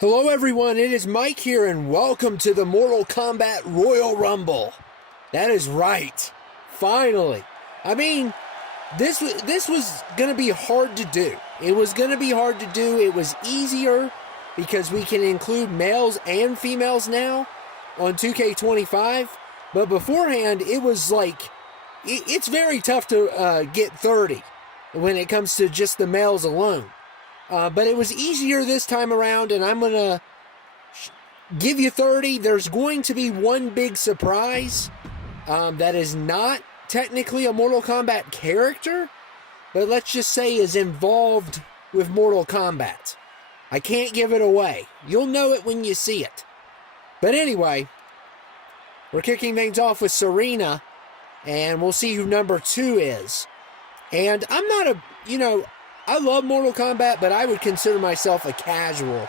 Hello everyone, it is Mike here and welcome to the Mortal Kombat Royal Rumble. That is right. Finally. I mean, this was going to be hard to do. It was going to be hard to do. It was easier because we can include males and females now on 2K25. But beforehand, it was like, it's very tough to get 30 when it comes to just the males alone. But it was easier this time around, and I'm going to give you 30. There's going to be one big surprise that is not technically a Mortal Kombat character, but let's just say is involved with Mortal Kombat. I can't give it away. You'll know it when you see it. But anyway, we're kicking things off with Serena, and we'll see who number 2 is. And I'm not I love Mortal Kombat, but I would consider myself a casual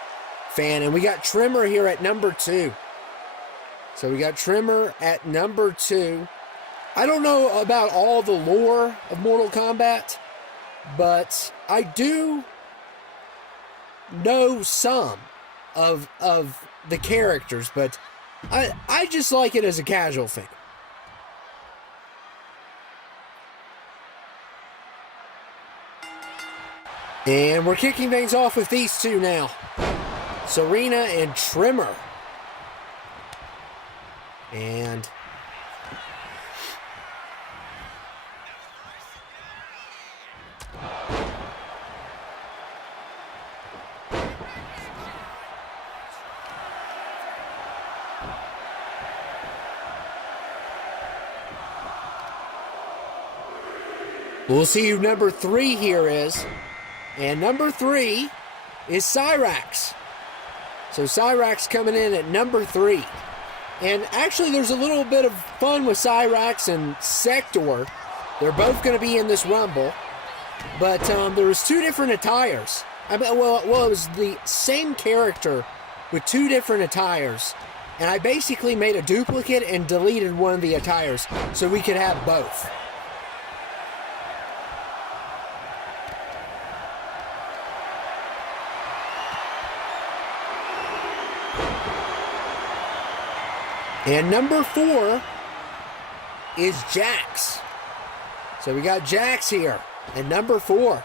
fan. And we got Trimmer here at number 2. So we got Trimmer at number 2. I don't know about all the lore of Mortal Kombat, but I do know some of the characters, but I just like it as a casual fan. And we're kicking things off with these two now. Serena and Trimmer. And we'll see who number 3 here is. And number 3 is Cyrax. So Cyrax coming in at number 3. And actually there's a little bit of fun with Cyrax and Sector. They're both going to be in this Rumble. But there was 2 different attires. It was the same character with 2 different attires. And I basically made a duplicate and deleted one of the attires so we could have both. And number 4 is Jax. So we got Jax here at number 4.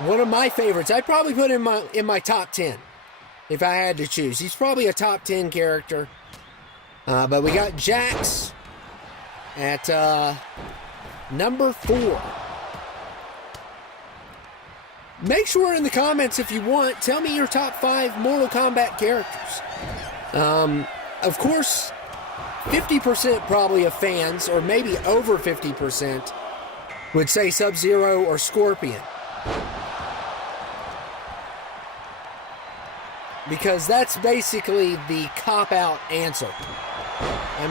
One of my favorites. I'd probably put him in my top 10 if I had to choose. He's probably a top 10 character. But we got Jax at number 4. Make sure in the comments if you want, tell me your top 5 Mortal Kombat characters. Of course, 50% probably of fans, or maybe over 50%, would say Sub-Zero or Scorpion. Because that's basically the cop-out answer. I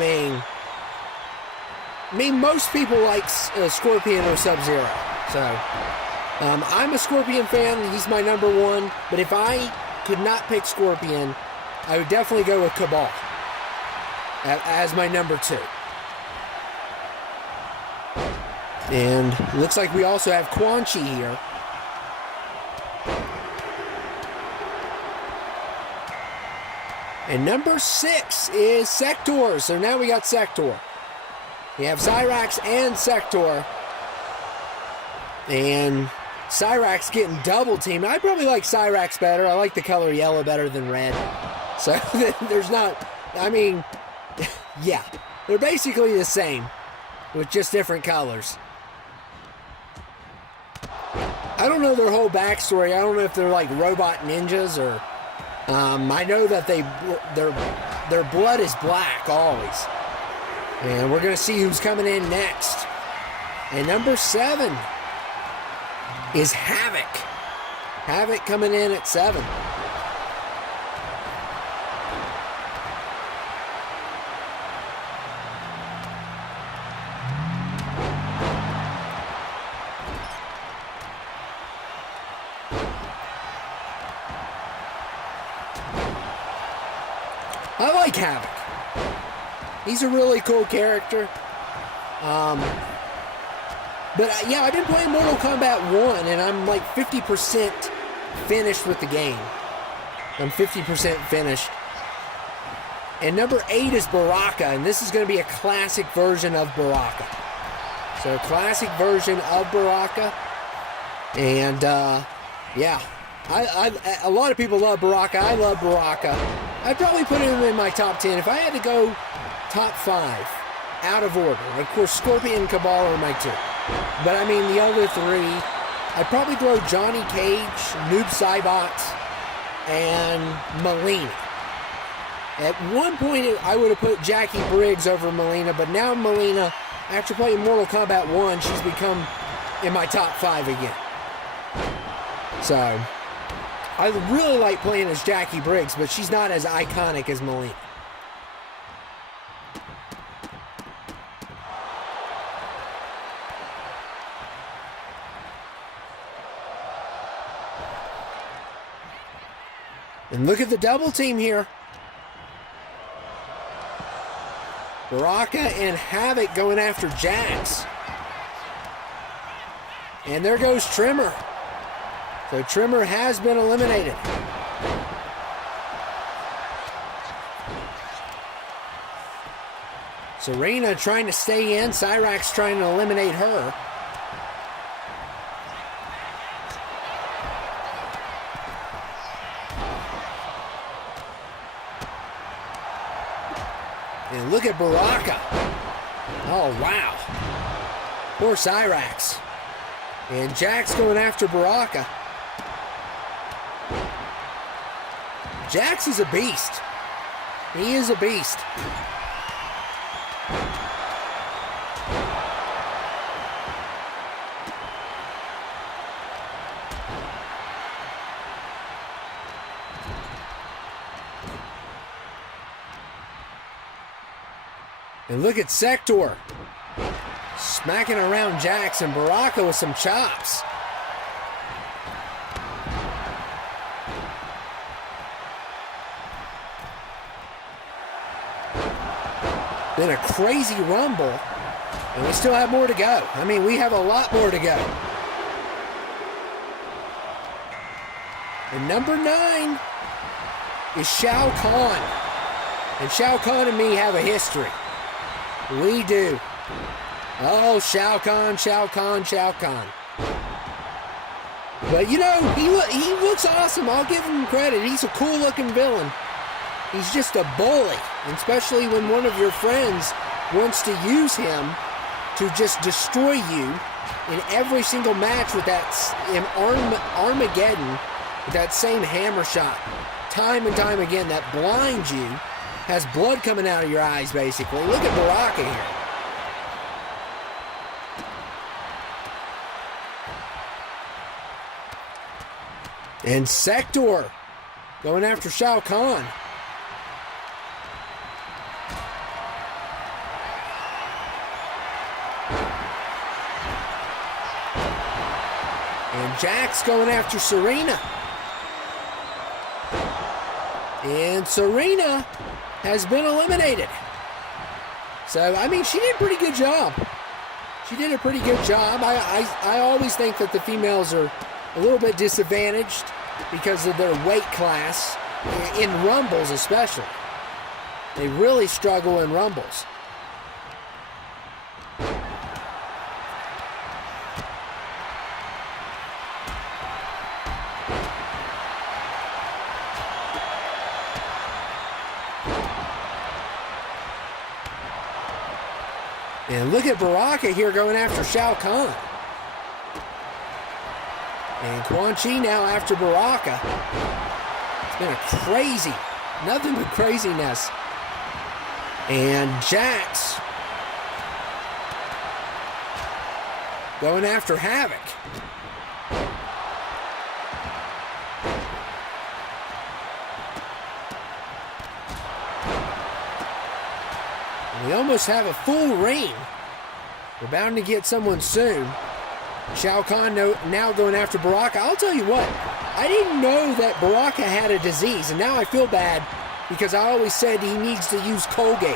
mean, most people like Scorpion or Sub-Zero. So, I'm a Scorpion fan. He's my number 1. But if I could not pick Scorpion, I would definitely go with Cabal as my number 2. And looks like we also have Quan Chi here. And number 6 is Sector. So now we got Sector. We have Cyrax and Sector. And Cyrax getting double teamed. I probably like Cyrax better. I like the color yellow better than red. So there's not, yeah, they're basically the same with just different colors. I don't know their whole backstory. I don't know if they're like robot ninjas or, I know that their blood is black always. And we're going to see who's coming in next. And number 7 is Havoc. Havoc coming in at 7. I like Havoc. He's a really cool character. But yeah, I've been playing Mortal Kombat 1, and I'm like 50% finished with the game. I'm 50% finished. And number 8 is Baraka, and this is going to be a classic version of Baraka. So a classic version of Baraka. And, yeah. A lot of people love Baraka. I love Baraka. I'd probably put him in my top 10. If I had to go top 5, out of order. Of course, Scorpion and Cabal are my 2. But, I mean, the other 3, I'd probably throw Johnny Cage, Noob Saibot, and Melina. At one point, I would have put Jackie Briggs over Melina, but now Melina, after playing Mortal Kombat 1, she's become in my top 5 again. So, I really like playing as Jackie Briggs, but she's not as iconic as Melina. And look at the double team here. Baraka and Havoc going after Jax. And there goes Trimmer. So Trimmer has been eliminated. Serena trying to stay in. Cyrax trying to eliminate her. And look at Baraka. Oh, wow. Poor Cyrax. And Jax going after Baraka. Jax is a beast. He is a beast. And look at Sector. Smacking around Jax and Baraka with some chops. Been a crazy rumble, and we still have more to go. I mean, we have a lot more to go. And number 9 is Shao Kahn. And Shao Kahn and me have a history. We do. Oh, Shao Kahn, Shao Kahn, Shao Kahn. But, you know, he looks awesome. I'll give him credit. He's a cool-looking villain. He's just a bully, especially when one of your friends wants to use him to just destroy you in every single match with that in Armageddon, with that same hammer shot, time and time again, that blinds you, has blood coming out of your eyes, basically. Look at Baraka here. And Sector going after Shao Kahn. And Jax going after Serena. And Serena has been eliminated. So, I mean, she did a pretty good job. She did a pretty good job. I always think that the females are a little bit disadvantaged because of their weight class, in Rumbles especially. They really struggle in Rumbles. And look at Baraka here going after Shao Kahn. And Quan Chi now after Baraka. It's been a crazy, nothing but craziness. And Jax going after Havoc. We almost have a full ring. We're bound to get someone soon. Shao Kahn now going after Baraka. I'll tell you what, I didn't know that Baraka had a disease, and now I feel bad because I always said he needs to use Colgate,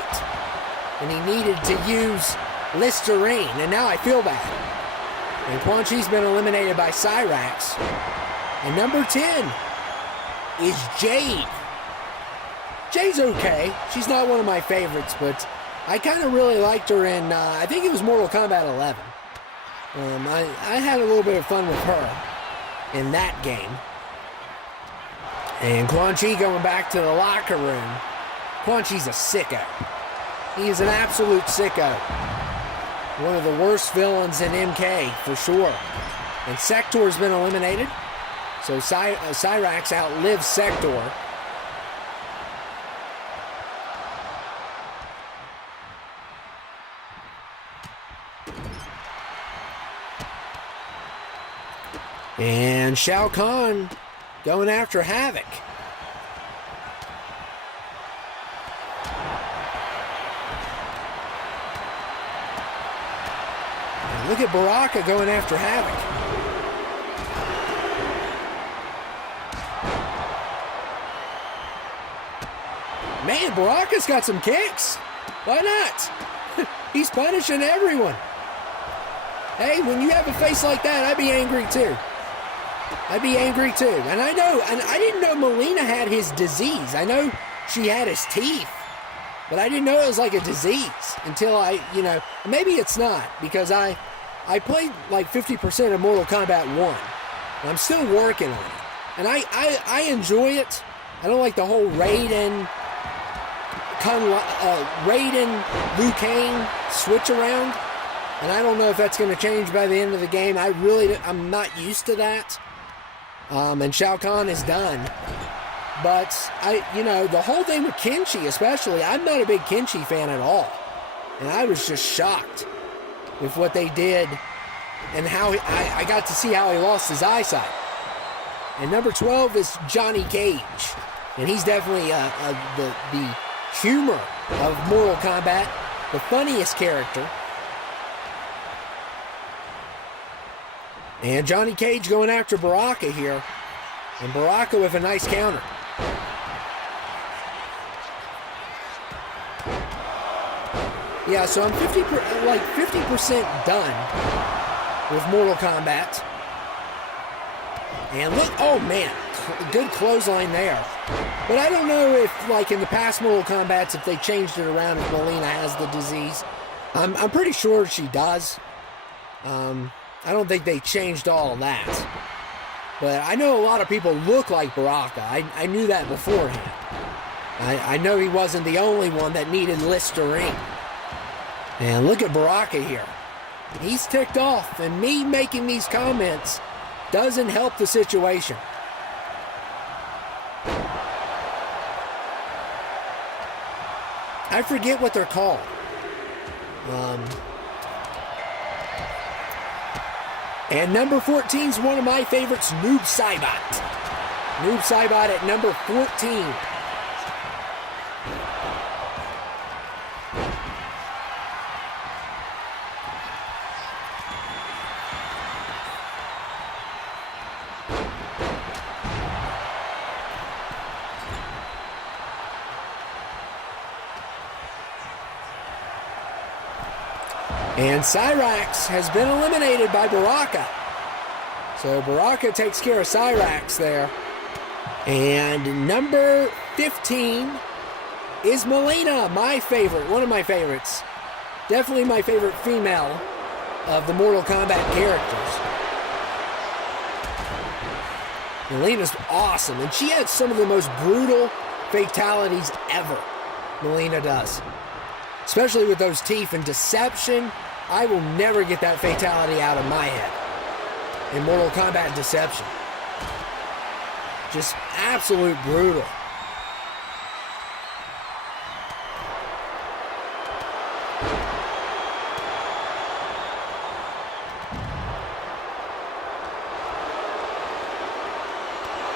and he needed to use Listerine, and now I feel bad. And Quan Chi's been eliminated by Cyrax. And number 10 is Jade. Jade's okay. She's not one of my favorites, but I kind of really liked her in, I think it was Mortal Kombat 11. I had a little bit of fun with her in that game. And Quan Chi going back to the locker room. Quan Chi's a sicko. He is an absolute sicko. One of the worst villains in MK, for sure. And Sector's been eliminated. So Cyrax outlives Sector. And Shao Kahn going after Havoc. And look at Baraka going after Havoc. Man, Baraka's got some kicks. Why not? He's punishing everyone. Hey, when you have a face like that, I'd be angry too. I'd be angry too. And I didn't know Melina had his disease. I know she had his teeth, but I didn't know it was like a disease until maybe it's not, because I played like 50% of Mortal Kombat 1, and I'm still working on it. And I enjoy it. I don't like the whole Raiden, Liu Kang switch around, and I don't know if that's going to change by the end of the game. I'm not used to that. And Shao Kahn is done. But the whole thing with Kenshi especially, I'm not a big Kenshi fan at all. And I was just shocked with what they did and how I got to see how he lost his eyesight. And number 12 is Johnny Cage. And he's definitely the humor of Mortal Kombat, the funniest character. And Johnny Cage going after Baraka here. And Baraka with a nice counter. Yeah, so I'm 50% done with Mortal Kombat. And look, oh man, good clothesline there. But I don't know if, like in the past Mortal Kombats, if they changed it around if Melina has the disease. I'm pretty sure she does. I don't think they changed all of that. But I know a lot of people look like Baraka. I knew that beforehand. I know he wasn't the only one that needed Listerine. And look at Baraka here. He's ticked off, and me making these comments doesn't help the situation. I forget what they're called. And number 14 is one of my favorites, Noob Saibot. Noob Saibot at number 14. And Cyrax has been eliminated by Baraka. So Baraka takes care of Cyrax there. And number 15 is Melina, my favorite, one of my favorites. Definitely my favorite female of the Mortal Kombat characters. Melina's awesome, and she has some of the most brutal fatalities ever. Melina does. Especially with those teeth and Deception. I will never get that fatality out of my head. In Mortal Kombat Deception. Just absolute brutal.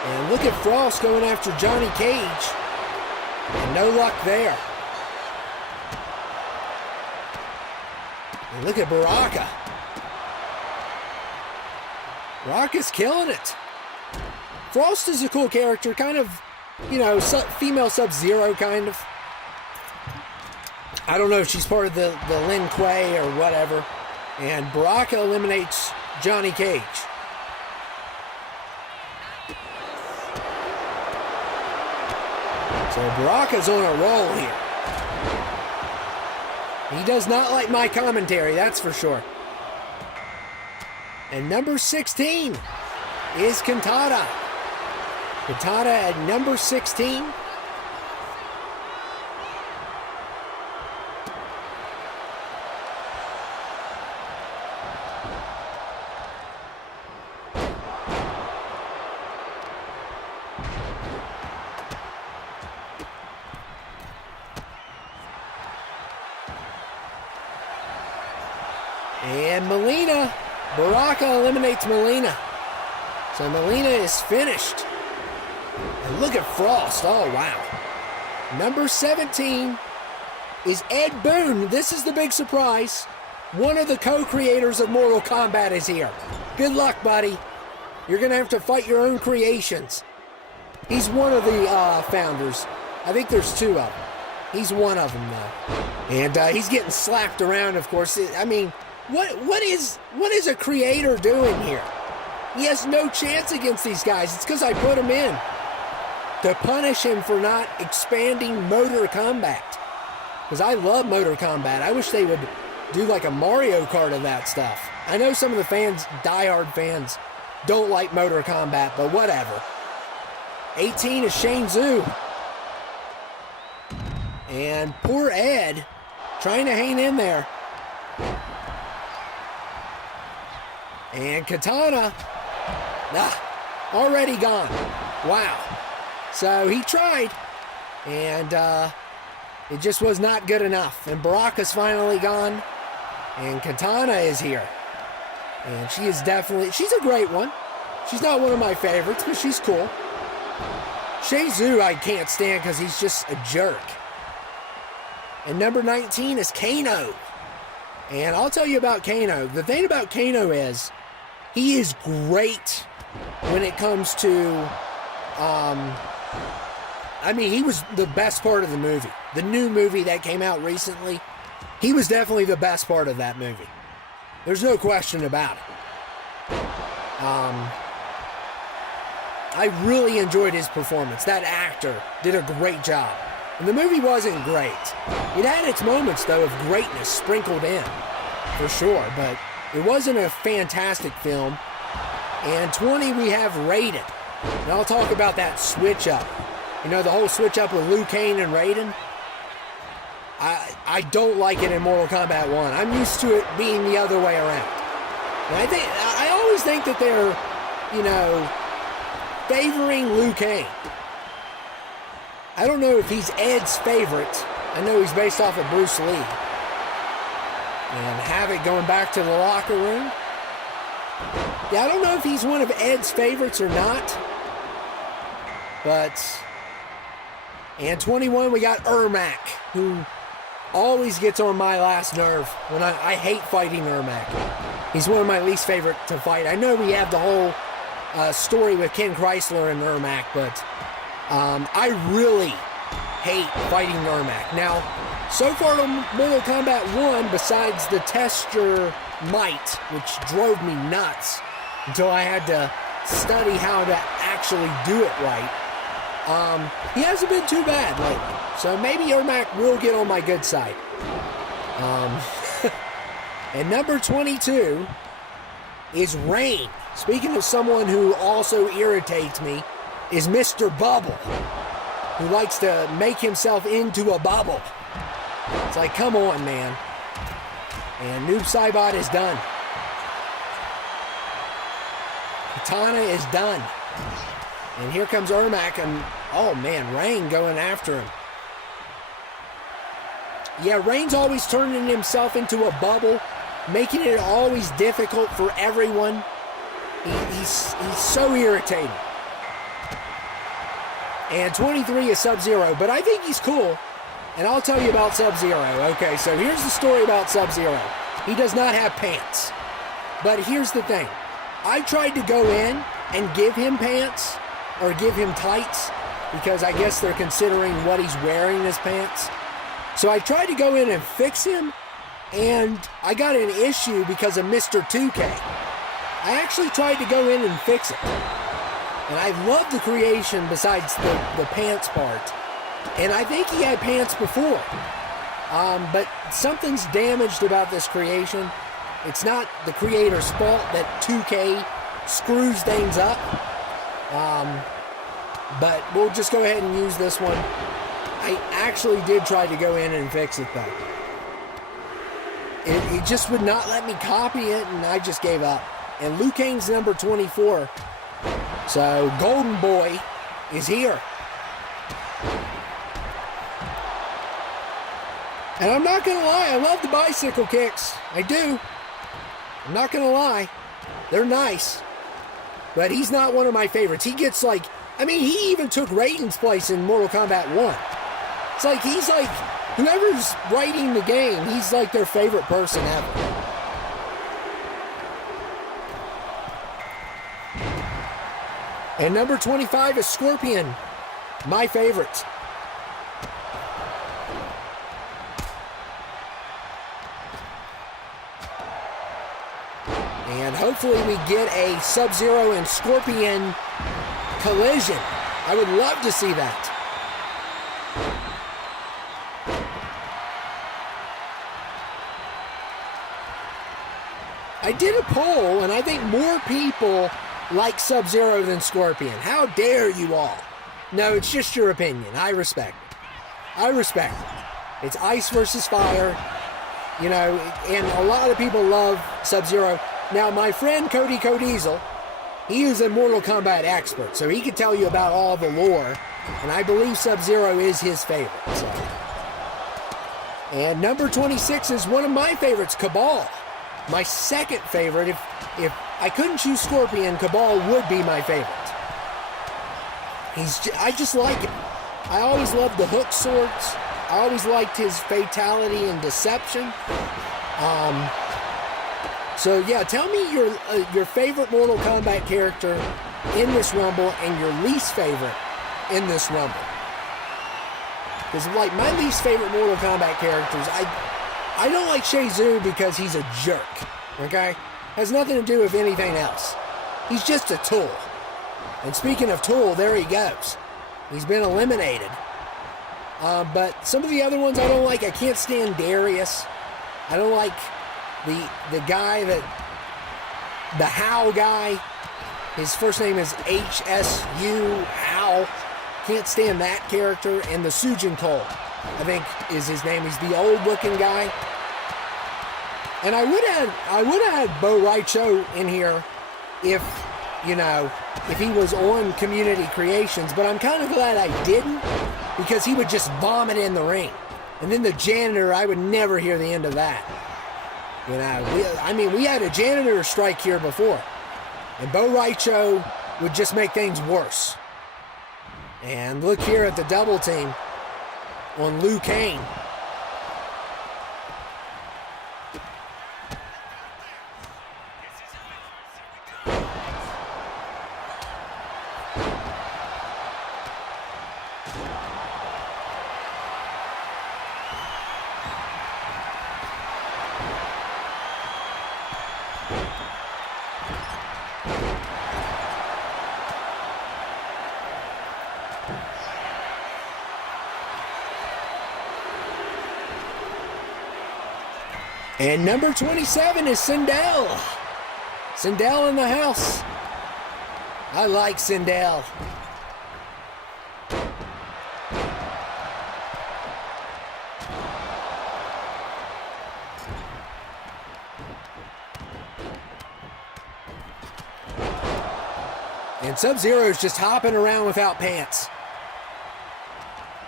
And look at Frost going after Johnny Cage. And no luck there. And look at Baraka. Baraka's killing it. Frost is a cool character, kind of, female Sub-Zero kind of. I don't know if she's part of the Lin Kuei or whatever. And Baraka eliminates Johnny Cage. So Baraka's on a roll here. He does not like my commentary, that's for sure. And number 16 is Kantada. Kantada at number 16. And Melina, Baraka eliminates Melina. So Melina is finished. And look at Frost, oh wow. Number 17 is Ed Boon. This is the big surprise. One of the co-creators of Mortal Kombat is here. Good luck, buddy. You're gonna have to fight your own creations. He's one of the founders. I think there's two of them. He's one of them though. And he's getting slapped around, of course. I mean, what is a creator doing here? He has no chance against these guys. It's because I put him in to punish him for not expanding Motor Kombat. Because I love Motor Kombat. I wish they would do like a Mario Kart of that stuff. I know some of the fans, diehard fans, don't like Motor Kombat, but whatever. 18 is Shane Zhu. And poor Ed trying to hang in there. And Katana, already gone. Wow. So he tried, and it just was not good enough. And Baraka's finally gone, and Katana is here. And she is definitely, she's a great one. She's not one of my favorites, but she's cool. Shang Tzu I can't stand because he's just a jerk. And number 19 is Kano. And I'll tell you about Kano. The thing about Kano is, he is great when it comes to, I mean, he was the best part of the movie. The new movie that came out recently, he was definitely the best part of that movie. There's no question about it. I really enjoyed his performance. That actor did a great job. And the movie wasn't great. It had its moments, though, of greatness sprinkled in, for sure, but it wasn't a fantastic film. And 20, we have Raiden. And I'll talk about that switch up. You know, the whole switch up with Liu Kang and Raiden. I don't like it in Mortal Kombat 1. I'm used to it being the other way around. And I always think that they're, you know, favoring Liu Kang. I don't know if he's Ed's favorite. I know he's based off of Bruce Lee. And Havoc going back to the locker room. Yeah, I don't know if he's one of Ed's favorites or not. But, and 21, we got Ermac, who always gets on my last nerve. When I hate fighting Ermac. He's one of my least favorite to fight. I know we have the whole story with Ken Chrysler and Ermac, but I really hate fighting Ermac. Now, so far in Mortal Kombat 1, besides the Tester Might, which drove me nuts until I had to study how to actually do it right, he hasn't been too bad lately. So maybe Ermac will get on my good side. And number 22 is Rain. Speaking of someone who also irritates me, is Mr. Bubble, who likes to make himself into a bubble. It's like, come on, man. And Noob Saibot is done. Katana is done. And here comes Ermac, and oh man, Rain going after him. Yeah, Rain's always turning himself into a bubble, making it always difficult for everyone. He's so irritating. And 23 is Sub-Zero, but I think he's cool. And I'll tell you about Sub-Zero. Okay, so here's the story about Sub-Zero. He does not have pants. But here's the thing. I tried to go in and give him pants, or give him tights, because I guess they're considering what he's wearing as pants. So I tried to go in and fix him, and I got an issue because of Mr. 2K. I actually tried to go in and fix it. And I love the creation besides the pants part. And I think he had pants before. But something's damaged about this creation. It's not the creator's fault that 2K screws things up. But we'll just go ahead and use this one. I actually did try to go in and fix it, though. It just would not let me copy it, and I just gave up. And Liu Kang's number 24. So, Golden Boy is here. And I'm not going to lie, I love the bicycle kicks. I do. I'm not going to lie. They're nice. But he's not one of my favorites. He gets like, I mean, he even took Raiden's place in Mortal Kombat 1. It's like, he's like, whoever's writing the game, he's like their favorite person ever. And number 25 is Scorpion. My favorite. And hopefully we get a Sub-Zero and Scorpion collision. I would love to see that. I did a poll, and I think more people like Sub-Zero than Scorpion. How dare you all? No, it's just your opinion. I respect it. I respect it. It's ice versus fire, you know, and a lot of people love Sub-Zero. Now, my friend Cody Codiesel, he is a Mortal Kombat expert, so he can tell you about all the lore, and I believe Sub-Zero is his favorite. So. And number 26 is one of my favorites, Cabal. My second favorite. If I couldn't choose Scorpion, Cabal would be my favorite. I just like him. I always loved the hook swords. I always liked his fatality and deception. So yeah, tell me your favorite Mortal Kombat character in this Rumble and your least favorite in this Rumble. Because like my least favorite Mortal Kombat characters, I don't like Shang Tsung because he's a jerk. Okay, has nothing to do with anything else. He's just a tool. And speaking of tool, there he goes. He's been eliminated. But some of the other ones I don't like. I can't stand Darius. I don't like the guy the How guy. His first name is HSU, How. Can't stand that character. And the Sujin Cole, I think is his name. He's the old looking guy. And I would have had Bo Raicho in here if he was on Community Creations, but I'm kind of glad I didn't, because he would just vomit in the ring. And then the janitor, I would never hear the end of that. We had a janitor strike here before, and Bo Raicho would just make things worse. And look here at the double team on Liu Kang. And number 27 is Sindel. Sindel in the house. I like Sindel. And Sub-Zero is just hopping around without pants.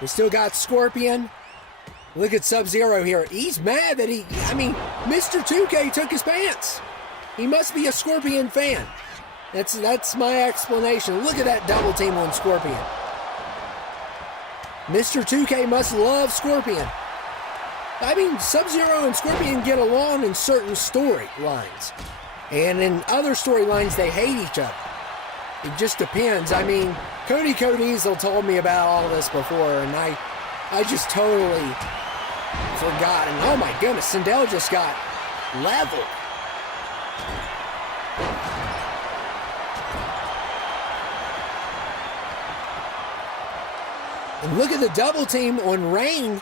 We still got Scorpion. Look at Sub-Zero here. He's mad that Mr. 2K took his pants. He must be a Scorpion fan. That's my explanation. Look at that double team on Scorpion. Mr. 2K must love Scorpion. Sub-Zero and Scorpion get along in certain storylines. And in other storylines, they hate each other. It just depends. Cody Codiesel told me about all this before, and I just totally forgot. And oh my goodness, Sindel just got leveled. And look at the double team on rain.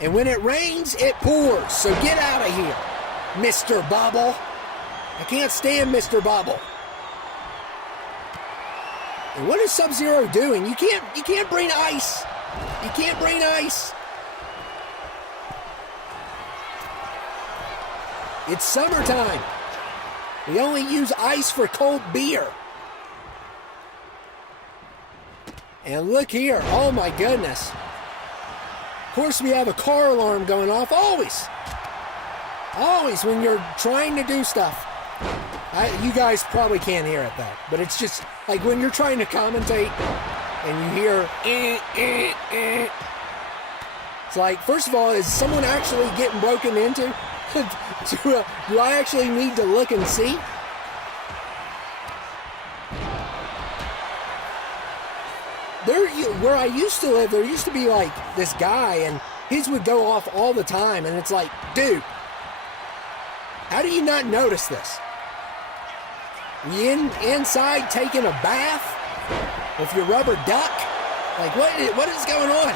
And when it rains, it pours. So get out of here, Mr. Bubble. I can't stand Mr. Bubble. And what is Sub-Zero doing? You can't bring ice. You can't bring ice. It's summertime. We only use ice for cold beer. And look here. Oh my goodness. Of course we have a car alarm going off. Always. Always when you're trying to do stuff. You guys probably can't hear it though. But it's just like when you're trying to commentate and you hear It's like, first of all, is someone actually getting broken into? Do I actually need to look and see? Where I used to live, there used to be like this guy, and his would go off all the time, and it's like, dude, how do you not notice this? You inside taking a bath with your rubber duck? Like, what is going on?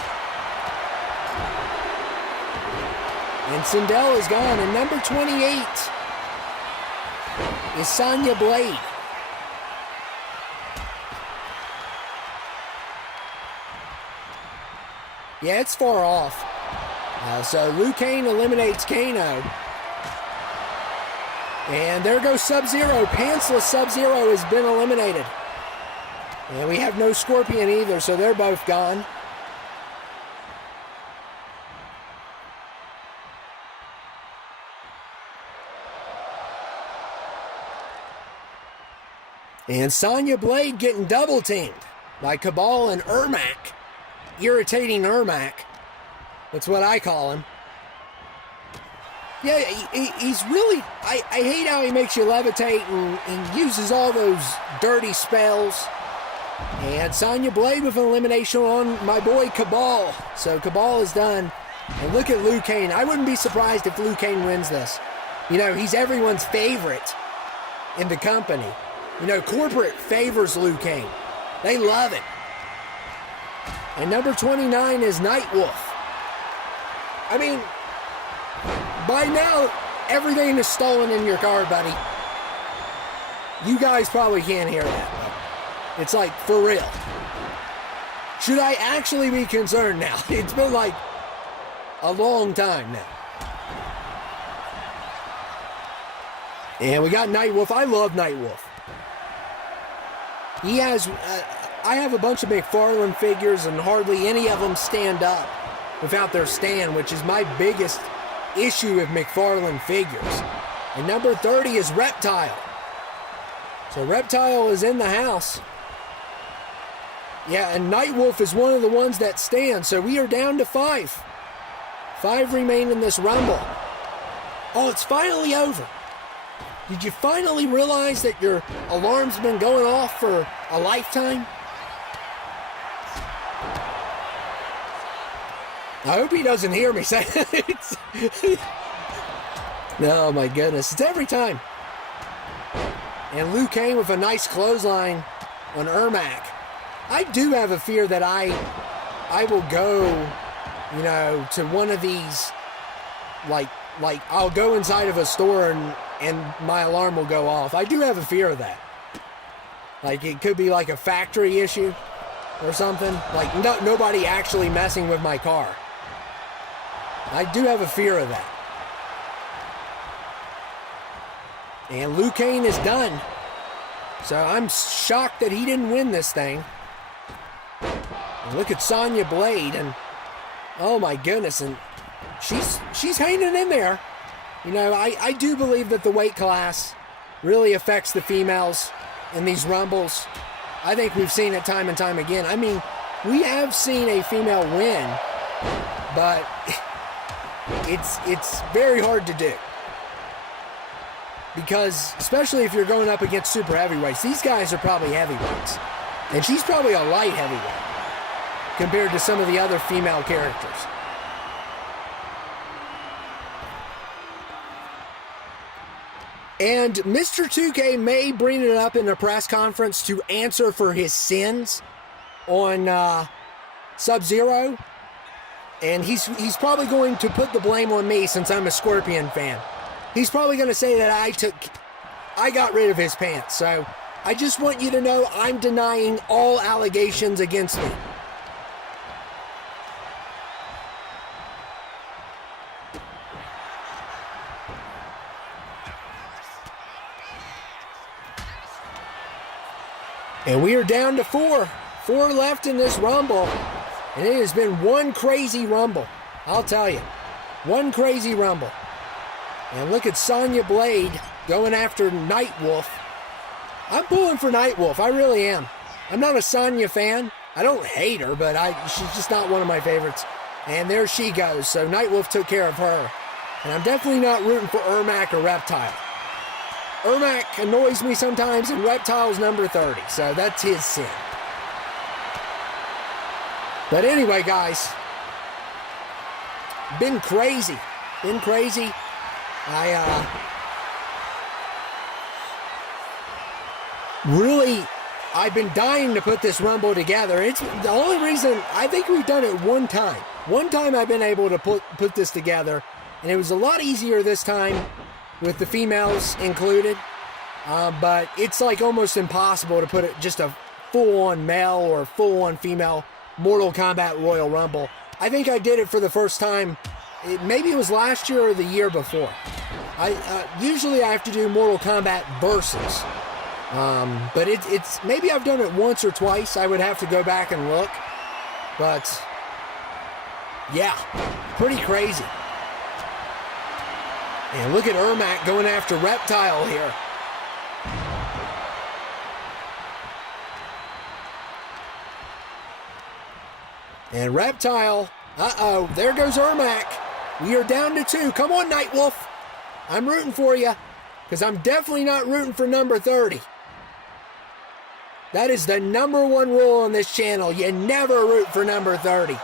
And Sindel is gone, and number 28 is Sonya Blade. Yeah, it's far off. So Liu Kang eliminates Kano. And there goes Sub-Zero. Pantsless Sub-Zero has been eliminated. And we have no Scorpion either, so they're both gone. And Sonya Blade getting double teamed by Cabal and Ermac. Irritating Ermac. That's what I call him. Yeah, he's really... I hate how he makes you levitate and uses all those dirty spells. And Sonya Blade with an elimination on my boy Cabal. So Cabal is done. And look at Liu Kang. I wouldn't be surprised if Liu Kang wins this. You know, he's everyone's favorite in the company. You know, corporate favors Liu Kang. They love it. And number 29 is Nightwolf. I mean, by now, everything is stolen in your car, buddy. You guys probably can't hear that, but it's like, for real. Should I actually be concerned now? It's been like a long time now. And we got Nightwolf. I love Nightwolf. He has... I have a bunch of McFarlane figures, and hardly any of them stand up without their stand, which is my biggest issue with McFarlane figures. And number 30 is Reptile. So Reptile is in the house. Yeah, and Nightwolf is one of the ones that stand. So we are down to 5. 5 remain in this Rumble. Oh, it's finally over. Did you finally realize that your alarm's been going off for a lifetime? I hope he doesn't hear me say it. Oh my goodness, it's every time. And Liu Kang with a nice clothesline on Ermac. I do have a fear that I will go, you know, to one of these, like I'll go inside of a store and my alarm will go off. I do have a fear of that. Like, it could be like a factory issue or something. Like, nobody actually messing with my car. I do have a fear of that. And Liu Kang is done. So I'm shocked that he didn't win this thing. And look at Sonya Blade, and oh my goodness, and she's hanging in there. You know, I do believe that the weight class really affects the females in these rumbles. I think we've seen it time and time again. I mean, we have seen a female win, but it's very hard to do. Because, especially if you're going up against super heavyweights, these guys are probably heavyweights. And she's probably a light heavyweight compared to some of the other female characters. And Mr. 2K may bring it up in a press conference to answer for his sins on Sub-Zero, and he's probably going to put the blame on me since I'm a Scorpion fan. He's probably going to say that I got rid of his pants. So I just want you to know I'm denying all allegations against me. And we are down to 4. 4 left in this Rumble. And it has been one crazy Rumble. I'll tell you. One crazy Rumble. And look at Sonya Blade going after Nightwolf. I'm pulling for Nightwolf. I really am. I'm not a Sonya fan. I don't hate her, but she's just not one of my favorites. And there she goes. So Nightwolf took care of her. And I'm definitely not rooting for Ermac or Reptile. Ermac annoys me sometimes, and Reptile's number 30, so that's his sin. But anyway, guys, been crazy. I've been dying to put this Rumble together. It's the only reason, I think we've done it one time. One time I've been able to put this together, and it was a lot easier this time with the females included, but it's like almost impossible to put it just a full-on male or full-on female Mortal Kombat Royal Rumble. I think I did it for the first time, maybe it was last year or the year before. Usually I have to do Mortal Kombat versus, but it's maybe I've done it once or twice. I would have to go back and look, but yeah, pretty crazy. And look at Ermac going after Reptile here. And Reptile, there goes Ermac. We are down to 2. Come on, Nightwolf. I'm rooting for you, because I'm definitely not rooting for number 30. That is the number 1 rule on this channel. You never root for number 30.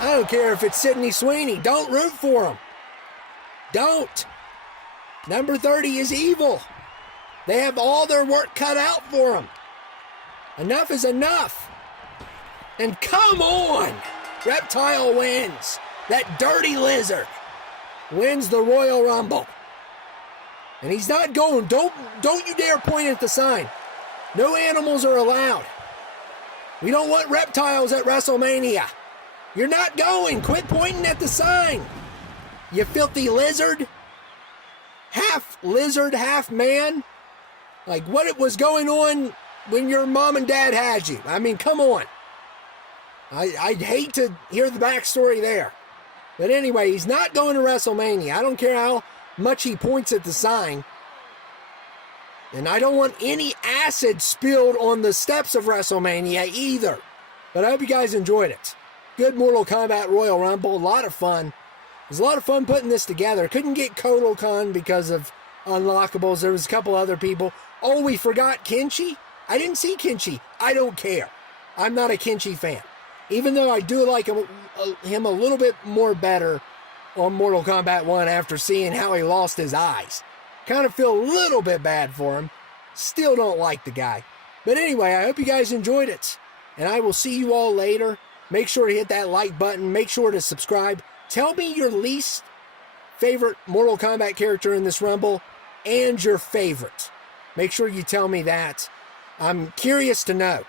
I don't care if it's Sydney Sweeney. Don't root for him. Don't. Number 30 is evil. They have all their work cut out for them. Enough is enough. And come on! Reptile wins. That dirty lizard wins the Royal Rumble. And he's not going. Don't you dare point at the sign. No animals are allowed. We don't want reptiles at WrestleMania. You're not going. Quit pointing at the sign. You filthy lizard. Half lizard, half man. Like what was going on when your mom and dad had you. I mean, come on. I'd hate to hear the backstory there. But anyway, he's not going to WrestleMania. I don't care how much he points at the sign. And I don't want any acid spilled on the steps of WrestleMania either. But I hope you guys enjoyed it. Good Mortal Kombat Royal Rumble. A lot of fun. It was a lot of fun putting this together. Couldn't get Kotal Khan because of unlockables. There was a couple other people. Oh, we forgot Kenshi? I didn't see Kenshi. I don't care. I'm not a Kenshi fan. Even though I do like him a little bit more better on Mortal Kombat 1 after seeing how he lost his eyes. Kind of feel a little bit bad for him. Still don't like the guy. But anyway, I hope you guys enjoyed it. And I will see you all later. Make sure to hit that like button. Make sure to subscribe. Tell me your least favorite Mortal Kombat character in this Rumble and your favorite. Make sure you tell me that. I'm curious to know.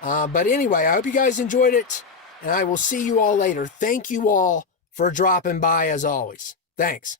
But anyway, I hope you guys enjoyed it, and I will see you all later. Thank you all for dropping by as always. Thanks.